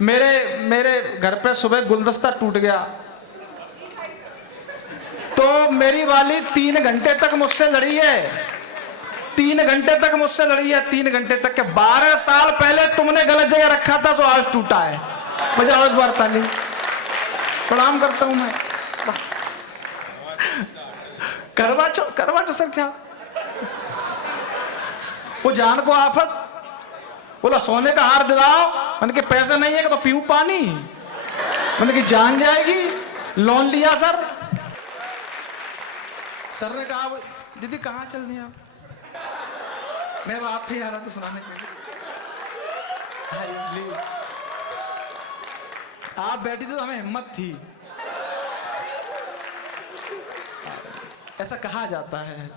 मेरे मेरे घर पे सुबह गुलदस्ता टूट गया, तो मेरी वाली 3 घंटे तक मुझसे लड़ी है, 3 घंटे तक मुझसे लड़ी है, 3 घंटे तक के 12 साल पहले तुमने गलत जगह रखा था तो आज टूटा है। मुझे और बार ताली, प्रणाम करता हूं मैं। करवा चौथ सर क्या वो जान को आफत, बोला सोने का हार दिलाओ, मैंने कि पैसे नहीं है कि तो पीऊं पानी, मैंने कि जान जाएगी, लोन लिया सर। सर ने कहा दीदी कहाँ चल दी आप, मैं आप ही आ रहा था सुनाने के लिए, आप बैठी थी तो हमें हिम्मत थी। ऐसा कहा जाता है।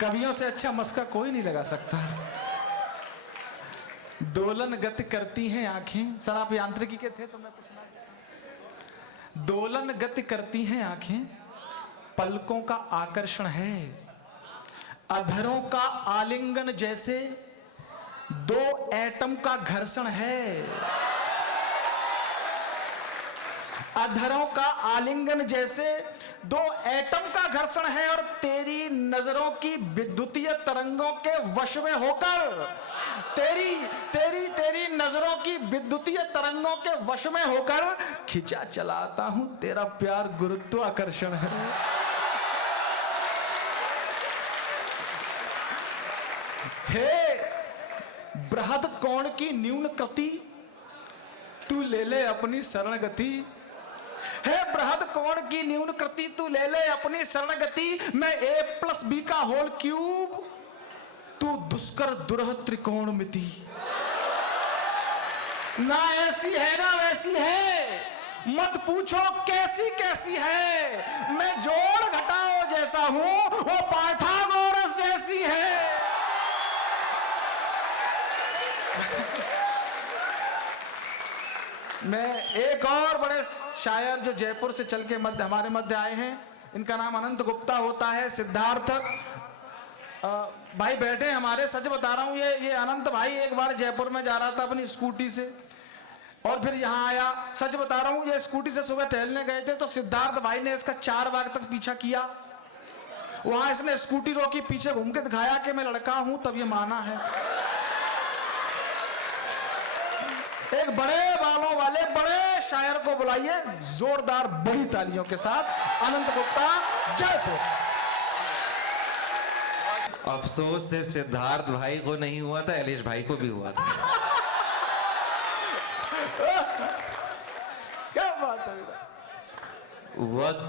कवियों से अच्छा मस्का कोई नहीं लगा सकता। दोलन गति करती हैं आंखें, सर आप यांत्रिकी के थे तो मैं पूछना। दोलन गति करती हैं आंखें, पलकों का आकर्षण है, अधरों का आलिंगन जैसे 2 एटम का घर्षण है, अधरों का आलिंगन जैसे 2 एटम का घर्षण है, और तेरी नजरों की विद्युतीय तरंगों के वश में होकर, तेरी नजरों की विद्युतीय तरंगों के वश में होकर खिंचा चलाता हूं तेरा प्यार गुरुत्वाकर्षण है। हे बृहद कोण की न्यून कृति, तू ले ले अपनी शरण गति, हे बृहद कोण की न्यून कृति, तू ले ले अपनी शरण गति, मैं A+B का होल क्यूब, तू दुष्कर दुरह त्रिकोण मिति, ना ऐसी है ना वैसी है, मत पूछो कैसी कैसी है, मैं जोड़ घटाओ जैसा हूं वो पाइथागोरस जैसी है। मैं एक और बड़े शायर जो जयपुर से चल के हमारे मध्य आए हैं, इनका नाम अनंत गुप्ता होता है। सिद्धार्थ भाई बैठे हमारे, सच बता रहा हूं, ये अनंत भाई एक बार जयपुर में जा रहा था अपनी स्कूटी से, और फिर यहाँ आया, सच बता रहा हूं, ये स्कूटी से सुबह टहलने गए थे तो सिद्धार्थ भाई ने इसका 4 बार तक पीछा किया, वहां इसने स्कूटी रोकी, पीछे घूम के दिखाया कि मैं लड़का हूं, तब ये माना है। एक बड़े बालों वाले बड़े शायर को बुलाइए जोरदार बड़ी तालियों के साथ, अनंत गुप्ता, जयपुर। अफसोस सिर्फ सिद्धार्थ भाई को नहीं हुआ था, एलिश भाई को भी हुआ था। क्या बात है। वक्त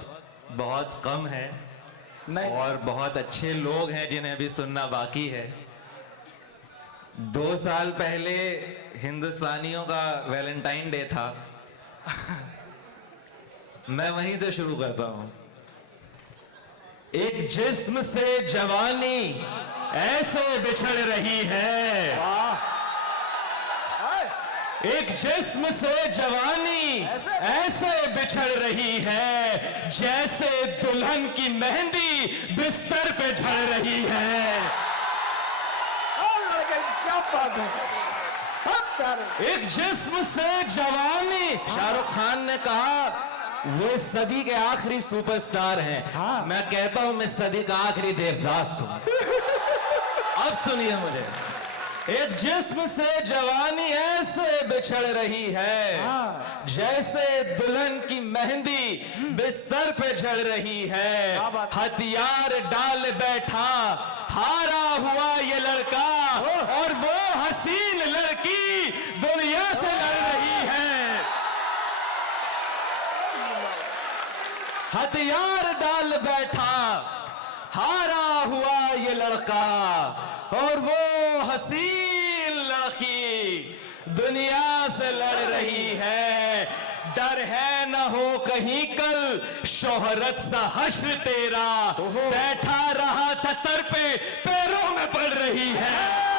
बहुत कम है और बहुत अच्छे लोग हैं जिन्हें भी सुनना बाकी है। 2 साल पहले हिंदुस्तानियों का वैलेंटाइन डे था, मैं वहीं से शुरू करता हूं। एक जिस्म से जवानी ऐसे बिछड़ रही है, एक जिस्म से जवानी ऐसे बिछड़ रही है, जैसे दुल्हन की मेहंदी बिस्तर पे झड़ रही है। एक जिस्म से जवानी, शाहरुख खान ने कहा वो सदी के आखिरी सुपरस्टार हैं। हाँ। मैं कहता हूं मैं सदी का आखिरी देवदास हूं। अब सुनिए मुझे, एक जिस्म से जवानी ऐसे बिछड़ रही है, हाँ। जैसे दुल्हन की मेहंदी बिस्तर पे झड़ रही है, हथियार डाल बैठा हारा हुआ ये लड़का, और वो हसीन लड़की दुनिया से लड़ रही है। हथियार डाल बैठा हारा हुआ ये लड़का, और वो हसीन लड़की दुनिया से लड़ रही है। डर है न हो कहीं कल शोहरत सा हश्र तेरा, बैठा रहा था सर पे पैरों में पड़ रही है।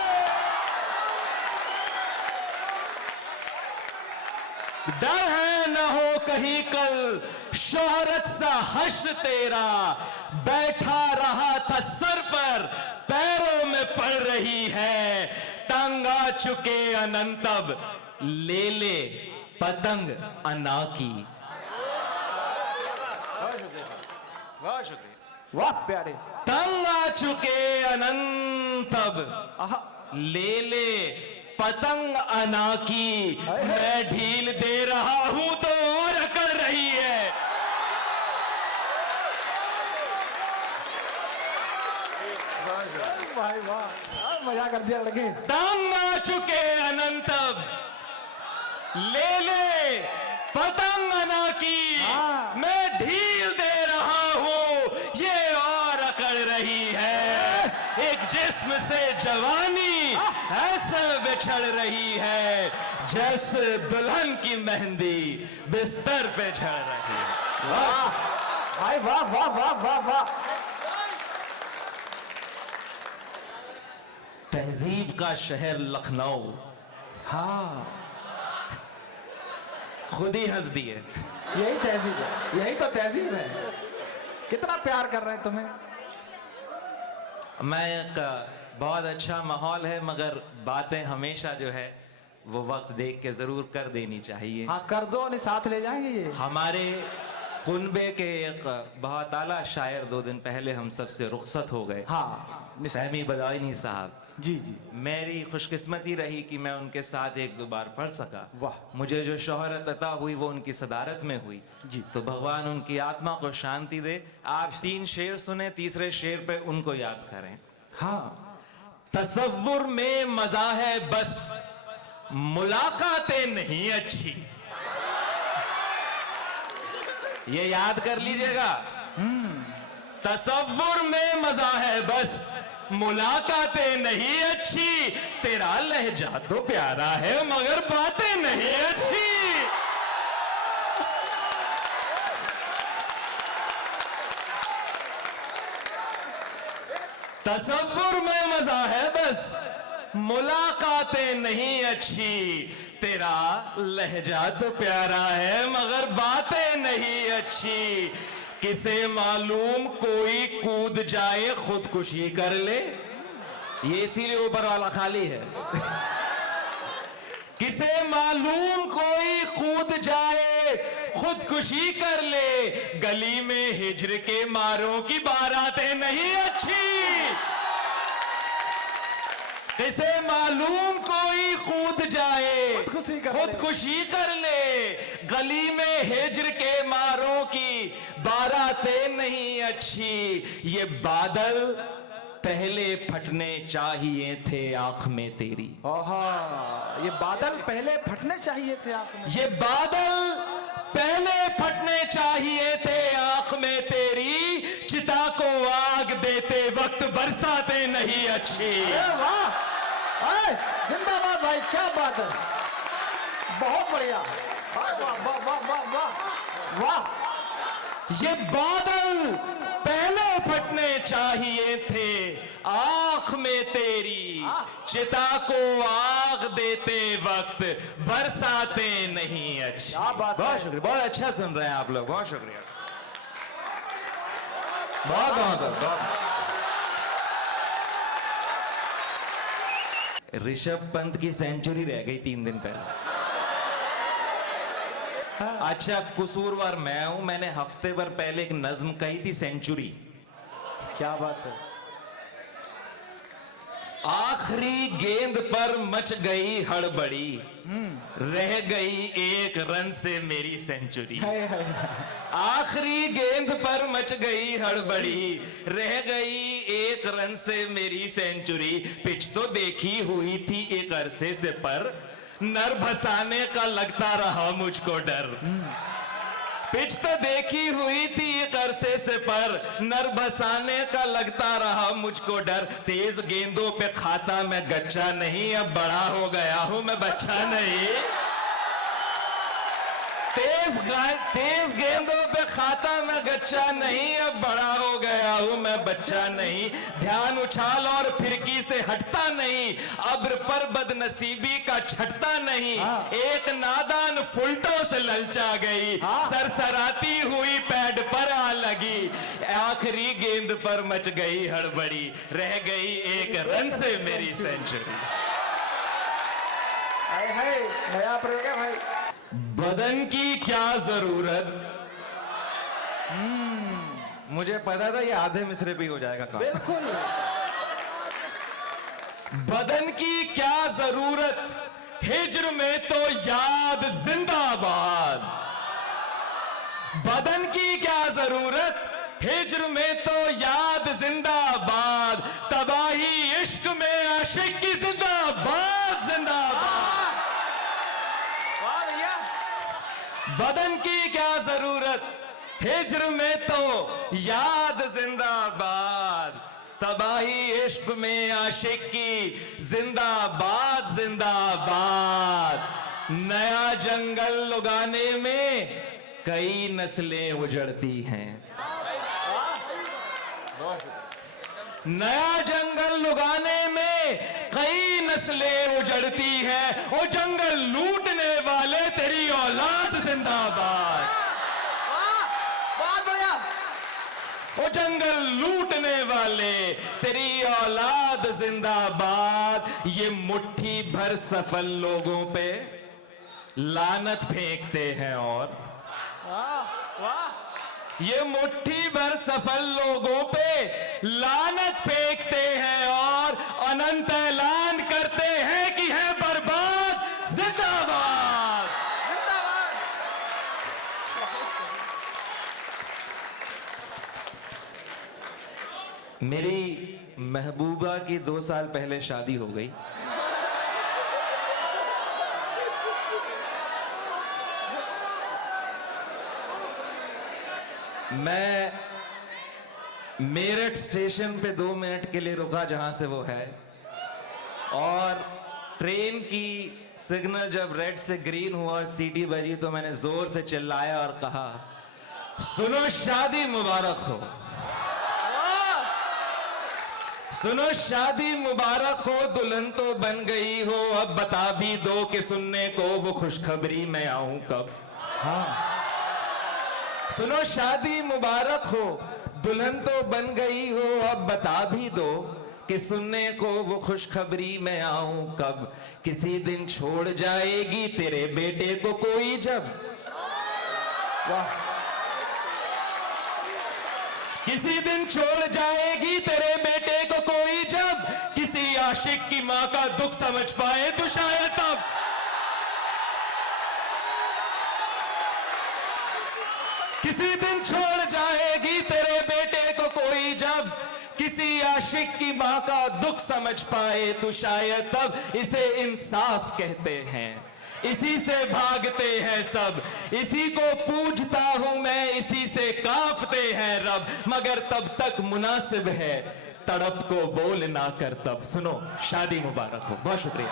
डर है न हो कहीं कल शोहरत सा हश्र तेरा, बैठा रहा था रही है। तंग आ चुके अनंत अब, ले ले पतंग अना की। वाह प्यारे। तंग आ चुके अनंत अब, आहा, ले ले पतंग अना की। मैं ढील दे रहा हूं तो और अकड़ रही है। भाई वाह, मजा कर दिया लगे। तंग आ चुके अनंत अब, ले ले पतंग अना की। हाँ। मैं ढील दे रहा हूं, ये और अकड़ रही है। एक जिस्म से जवानी ऐसे बिछड़ रही है, जैसे दुल्हन की मेहंदी बिस्तर पे झड़ रही है। वाह भाई, वाह वाह वाह वाह वाह। तहजीब का शहर लखनऊ हाँ, खुद ही हंस दिए। यही तहजीब है, यही तो तहजीब है। कितना प्यार कर रहे हैं तुम्हें। मैं बहुत अच्छा माहौल है, मगर बातें हमेशा जो है वो वक्त देख के जरूर कर देनी चाहिए। हाँ कर दो, नहीं साथ ले जाएंगे ये। हमारे कुनबे के एक बहुत आला शायर 2 दिन पहले हम सबसे रुखसत हो गए। हाँ सहमी बदायनी साहब। जी जी। मेरी खुशकिस्मती रही कि मैं उनके साथ 1-2 बार पढ़ सका। वाह। मुझे जो शोहरत अता हुई वो उनकी सदारत में हुई जी। तो भगवान उनकी आत्मा को शांति दे। आप 3 शेर सुने, तीसरे शेर पे उनको याद करें। हाँ, तसव्वुर में मजा है बस, मुलाकातें नहीं अच्छी। ये याद कर लीजिएगा। तसव्वुर में मजा है बस, मुलाकातें नहीं अच्छी। तेरा लहजा तो प्यारा है मगर बातें नहीं अच्छी। तसव्वुर में मजा है बस, मुलाकातें नहीं अच्छी। तेरा लहजा तो प्यारा है मगर बातें नहीं अच्छी। किसे मालूम कोई कूद जाए खुदकुशी कर ले। ये इसीलिए ऊपर वाला खाली है। किसे मालूम कोई कूद जाए खुदकुशी कर ले। गली में हिजर के मारों की बारातें नहीं अच्छी। किसे मालूम कोई कूद जाए खुदकुशी कर ले। गली में हिजर के मारों की बारातें नहीं अच्छी। ये बादल पहले फटने चाहिए थे आंख में तेरी। ओहा, ये बादल पहले फटने चाहिए थे आंख में। ये बादल पहले फटने चाहिए थे आंख में तेरी। चिता को आग देते वक्त बरसाते नहीं अच्छी। अरे वाह, अरे जिंदाबाद भाई, क्या बात है, बहुत बढ़िया। वाह वाह वाह वाह वाह वाह वाह। ये बादल पहले फटने चाहिए थे आंख में तेरी। चिता को आग देते वक्त बरसाते नहीं अच्छी। क्या बात है। बहुत शुक्रिया, बहुत अच्छा सुन रहे हैं आप लोग, बहुत शुक्रिया। बहुत बहुत ऋषभ पंत की सेंचुरी रह गई 3 दिन पहले। अच्छा, कसूरवार मैं हूं। मैंने हफ्ते भर पहले एक नज्म कही थी, सेंचुरी। क्या बात है। आखिरी गेंद पर मच गई हड़बड़ी, रह गई 1 रन से मेरी सेंचुरी। हाय हाय। आखिरी गेंद पर मच गई हड़बड़ी, रह गई 1 रन से मेरी सेंचुरी। पिच तो देखी हुई थी एक अरसे से, पर नर भसाने का लगता रहा मुझको डर। पिच तो देखी हुई थी एक अरसे से, पर नर भसाने का लगता रहा मुझको डर। तेज गेंदों पे खाता मैं गच्चा नहीं, अब बड़ा हो गया हूं मैं बच्चा नहीं। तेज तेज गेंदों पे खाता मैं गच्चा नहीं, अब बड़ा हो गया हूं मैं बच्चा नहीं। ध्यान उछाल और फिरकी से हटता नहीं, अब्र पर बदनसीबी का छटता नहीं। एक नादान फुलटों से ललचा गई, सरसराती हुई पैड पर आ लगी। आखिरी गेंद पर मच गई हड़बड़ी, रह गई एक रन से मेरी सेंचुरी। है नया प्रयोग है भाई। बदन की क्या जरूरत, मुझे पता था ये आधे मिसरे पे ही हो जाएगा काम। बिल्कुल। बदन की क्या जरूरत, हिज्र में तो याद जिंदाबाद। बदन की क्या जरूरत, हिज्र में तो याद जिंदाबाद। तबाही इश्क में आशिक की जिंदाबाद जिंदाबाद। बदन की क्या जरूरत, हिज्र में तो याद जिंदाबाद। तबाही इश्क में आशिक की जिंदाबाद जिंदाबाद। नया जंगल उगाने में कई नस्लें उजड़ती हैं। नया जंगल उगाने में कई नस्लें उजड़ती हैं। वो जंगल लूटने वाले तेरी औलाद जिंदाबाद। बहुत बढ़िया। वो जंगल लूटने वाले तेरी औलाद जिंदाबाद। ये मुट्ठी भर सफल लोगों पे लानत फेंकते हैं और ये मुट्ठी भर सफल लोगों पे लानत फेंकते हैं और अनंत ऐलान करते हैं कि है बर्बाद जिंदाबाद। मेरी महबूबा की 2 साल पहले शादी हो गई। मैं मेरठ स्टेशन पे 2 मिनट के लिए रुका जहां से वो है, और ट्रेन की सिग्नल जब रेड से ग्रीन हुआ और सीटी बजी तो मैंने जोर से चिल्लाया और कहा, सुनो शादी मुबारक हो, सुनो शादी मुबारक हो। दुल्हन तो बन गई हो, अब बता भी दो कि सुनने को वो खुशखबरी मैं आऊं कब। सुनो शादी मुबारक हो, दुल्हन तो बन गई हो, अब बता भी दो कि सुनने को वो खुशखबरी मैं आऊं कब। किसी दिन छोड़ जाएगी तेरे बेटे को कोई जब, वाह, किसी दिन छोड़ जाएगी तेरे बेटे को कोई जब। किसी आशिक की मां का दुख समझ पाए तो शायद तब। किसी दिन छोड़ जाएगी तेरे बेटे को कोई जब। किसी आशिक की मां का दुख समझ पाए तो शायद तब। इसे इंसाफ कहते हैं, इसी से भागते हैं सब, इसी को पूजता हूं मैं, इसी से कांपते हैं रब। मगर तब तक मुनासिब है तड़प को बोल ना कर तब। सुनो शादी मुबारक हो। बहुत शुक्रिया।